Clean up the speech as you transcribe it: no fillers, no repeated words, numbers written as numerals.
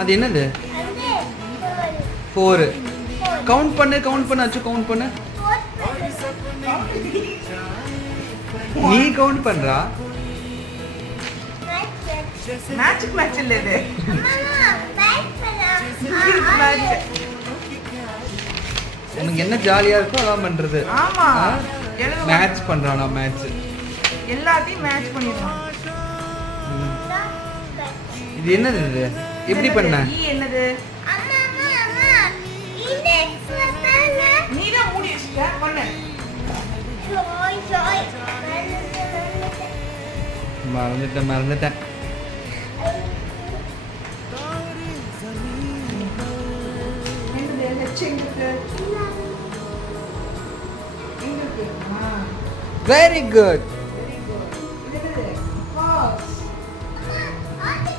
அது என்னது? 4. கவுண்ட் பண்ணு அச்சு கவுண்ட் பண்ணு. நீ கவுண்ட் பண்றா? மேட்ச் இல்ல இது. உனக்கு என்ன ஜாலியா இருக்கோ அதான் பண்றது. ஆமா. மேட்ச் பண்றானா மேட்ச். எல்லாத்தையும் மேட்ச் பண்ணிடுவான். இது என்னது இது? எப்படி பண்ண? என்னது? நீதான் மூடி வச்சிட்ட பண்ணு. மறந்துட்டேன். Very good.